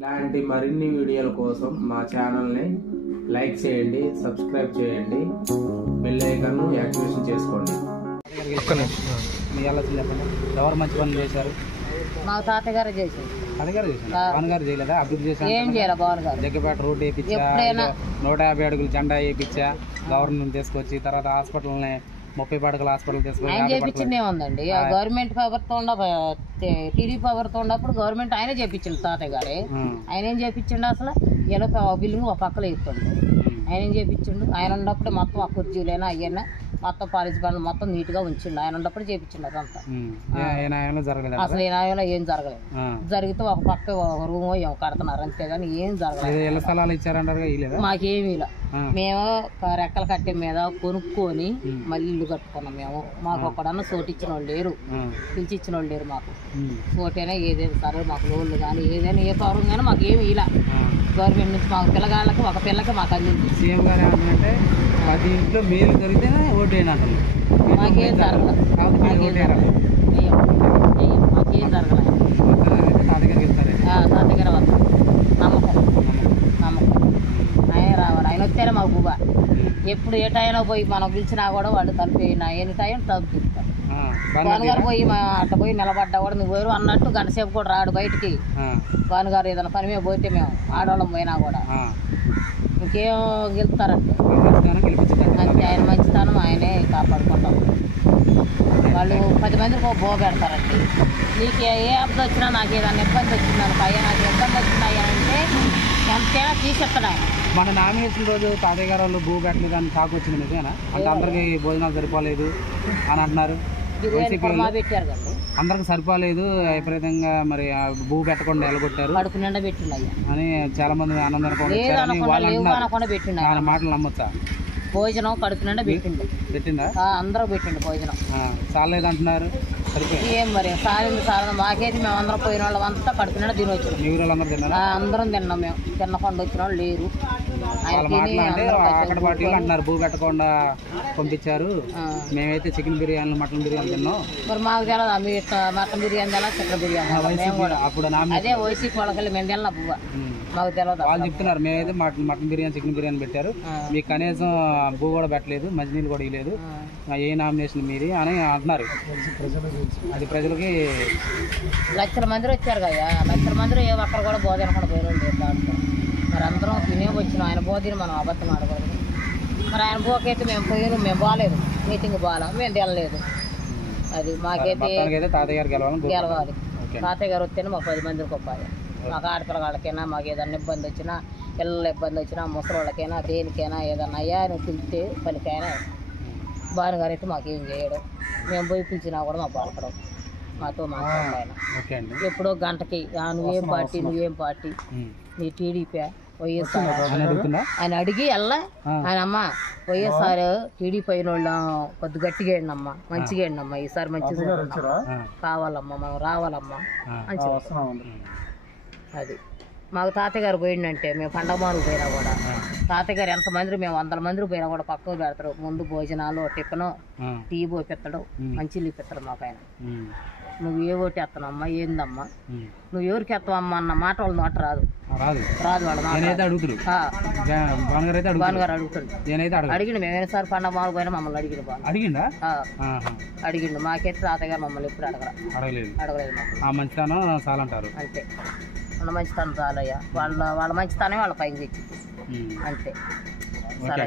ఇలాంటి మరిన్ని వీడియోల కోసం మా ఛానల్ని లైక్ చేయండి, సబ్స్క్రైబ్ చేయండి, బెల్ ఐకాన్ యాక్టివేషన్ చేసుకోండి. ఎవరు మంచి పనులు చేశారు? మా తాతగారు చేశారు. పవన్ గారు చేయలేదా? అభివృద్ధి చేశారు. ఏం చేయాలి పవన్ గారు? జగ్గపేట రోడ్డు వేయించా, 150 అడుగులు జెండా వేయించా, గవర్నమెంట్ తీసుకొచ్చి తర్వాత హాస్పిటల్ని 30 పడకల హాస్పిటల్ తీసుకొచ్చి ఆయన చేపించింది ఏముందండి? గవర్నమెంట్ ప్రభుత్వం టీడీ ప్రభుత్వం ఉన్నప్పుడు గవర్నమెంట్ ఆయనే చేపించిండు. తాతయ్య గారే ఆయన ఏం చేపించిండు? అసలు ఇలా బిల్డింగ్ ఒక పక్కలో ఇస్తుండు. ఆయన ఏం చేపించిండు? ఆయన ఉన్నప్పుడు మొత్తం ఆ కుర్చీలైనా అయ్యన్నా మొత్తం కాలేజీ పనులు మొత్తం నీట్ గా ఉంచిండు. ఆయన ఉన్నప్పుడు చేపించిండు అదంతా. అసలు ఈ నాయంలో ఏం జరగలేదు. జరిగితే ఒక పక్క రూమ్ కడుతున్నారు అంతేగాని ఏం జరగలేదు. మాకేమీ ఇలా మేము రెక్కల కట్టె మీద కొనుక్కొని మళ్ళీ ఇల్లు కట్టుకున్నాం. మేము మాకు ఒక్కడన్నా చోటు ఇచ్చిన వాళ్ళు లేరు, పిలిచి ఇచ్చిన వాళ్ళు లేరు. మాకు చోటైనా ఏదైనా సరే మాకు లోన్లు కానీ ఏదైనా ఏ పౌరం కానీ మాకు ఏమి ఇలా గవర్నమెంట్ నుంచి మాకు పిల్లగాళ్ళకి ఒక పిల్లకి మాకు అందింది. సీఎం గారు ఏమంటే 10 ఇంట్లో మేలు దొరికితేనే ఓటేనా? మాకేం జరగలేదు. మాకేం జరగలేదు. తాతగారు వద్దాం నమ్మకం ఆయన రావాలి. ఆయన వస్తేనే మాకు బుగా. ఎప్పుడు ఏ టైంలో పోయి మనం పిలిచినా కూడా వాళ్ళు తలుపు ఎన్ని టైం తలుపు తిప్పుతారు. భానుగారు పోయి అట్ట పోయి నిలబడ్డా కూడా నువ్వు ఎవరు అన్నట్టు గంట సేపు కూడా రాడు బయటికి. భానుగారు ఏదైనా పని మీద పోతే మేము ఆడవాళ్ళం పోయినా కూడా ఇంకేం గెలుస్తారంటే అంతే. ఆయన మంచితనం ఆయనే కాపాడుకుంటాం. వాళ్ళు 10 మందికి ఒక బో పెడతారండి. నీకు ఏ అబ్బాయి వచ్చినా నాకు ఏదైనా ఇబ్బంది వచ్చిందనుకో, అయ్యా నాకు ఇబ్బంది వచ్చిందయ్యా అంటే ఎంతైనా తీసేస్తాడు ఆయన. మన నామినేషన్ రోజు తాతయ్య గారు వాళ్ళు భూ పెట్టలేదు అని టాక్ వచ్చింది నిజమేనా? అంటే అందరికి భోజనాలు సరిపోలేదు అని అంటున్నారు. పెట్టారు కదా అందరికి సరిపోలేదు, విపరీతంగా మరి భూ పెట్టకుండా ఎలగొట్టారు, కడుపు నిండా పెట్టిండు అని చాలా మంది ఆనందం పెట్టిండు. ఆయన మాటలు నమ్మొచ్చా? భోజనం కడుపు నిండా పెట్టిండా? అందరూ పెట్టిండు భోజనం. చాలేదు అంటున్నారు. ఏం మరి సారింది సార్ మాకైతే మేము అందరం పోయిన వాళ్ళం అంతా కడుపు నిండా తిని వచ్చాం. అందరం తిన్నాం. మేము తినకుండా వచ్చిన వాళ్ళు లేరు. అక్కడ పార్టీలు అంటున్నారు భూ పెట్టకుండా పంపించారు, మేమైతే చికెన్ బిర్యానీ మటన్ బిర్యానీ తిన్నాం. మరి మాకు తెలియదు మీ మటన్ బిర్యానీ తినా చికెన్ బిర్యానీ అప్పుడు అదే వైసీపీ వాళ్ళకి మేము తిన్నా బువ్వ. మాకు తెలియదు. వాళ్ళు చెప్తున్నారు మేమైతే మటన్ బిర్యానీ చికెన్ బిర్యానీ పెట్టారు, మీకు కనీసం భూ కూడా పెట్టలేదు, మంచినీళ్ళు కూడా ఇవ్వలేదు, ఏ నామినేషన్ మీది అని అంటున్నారు. అది ప్రజలకి లక్షల మంది వచ్చారు కదా, లక్షల మందిలో ఏ ఒక్కరు కూడా భోజనం కూడా పోయిన దాంట్లో మరి అందరం తినేమి వచ్చినాం. ఆయన బోధిని మనం అబద్ధం ఆడకూడదు. మరి ఆయన బోకైతే మేము పోయిన మేము బాగాలేదు, మీటింగ్ బాగా మేము తినలేదు. అది మాకైతే తాతయ్య గారు గెలవాలి. తాతయ్య గారు వస్తేనే మాకు 10 మందికి గొప్ప. మాకు ఆడపిల్లగాళ్ళకైనా మాకు ఏదైనా ఇబ్బంది వచ్చినా, పిల్లల ఇబ్బంది వచ్చినా, ముసలిళ్ళకైనా దేనికైనా ఏదన్నా అయ్యా అని పిలిస్తే పనికైనా భానుగారు అయితే మాకేం చేయడం. మేము పోయి పిలిచినా కూడా మాకు పలకడం, మాతో మాట్లాడాలి. ఎప్పుడో గంటకి నువ్వేం పార్టీ నీ టీడీపీ వైఎస్ఆర్ ఆయన అడిగి వెళ్ళా. ఆయన అమ్మ వైఎస్ఆర్ టీడీపీ అయిన వాళ్ళు కొద్ది గట్టిగా ఏండమ్మా, మంచిగా ఏండమ్మా, ఈసారి మంచిగా కావాలమ్మా, మనం రావాలమ్మా అని చెప్తాం. అది మాకు తాతయ్య గారు పోయిందంటే మేము పండగ మారుకు పోయినా కూడా తాతయ్య గారు ఎంతమంది మేము 100 మందికి పోయినా కూడా పక్కకు పెడతారు. ముందు భోజనాలు టిఫను టీ పోపిస్తాడు, మంచిలు ఇప్పిస్తాడు మాకు ఆయన. నువ్వు ఏ ఓటు ఎత్తనమ్మా, ఏందమ్మా, నువ్వు ఎవరికి ఎత్తవమ్మా అన్న మాట వాళ్ళ నోట రాదు వాళ్ళ భానుగారు అడుగుతాడు. అడిగిండు మేము ఎన్నిసారి పండగ మారు పోయినా మమ్మల్ని అడిగిండు. మాకైతే తాతయ్య గారు మమ్మల్ని ఎప్పుడు అడగలేదు. అంతే ఉన్న మంచితనం చాలయ్యా. వాళ్ళ మంచితనం వాళ్ళ పైకి తెచ్చింది అంతే. సరే.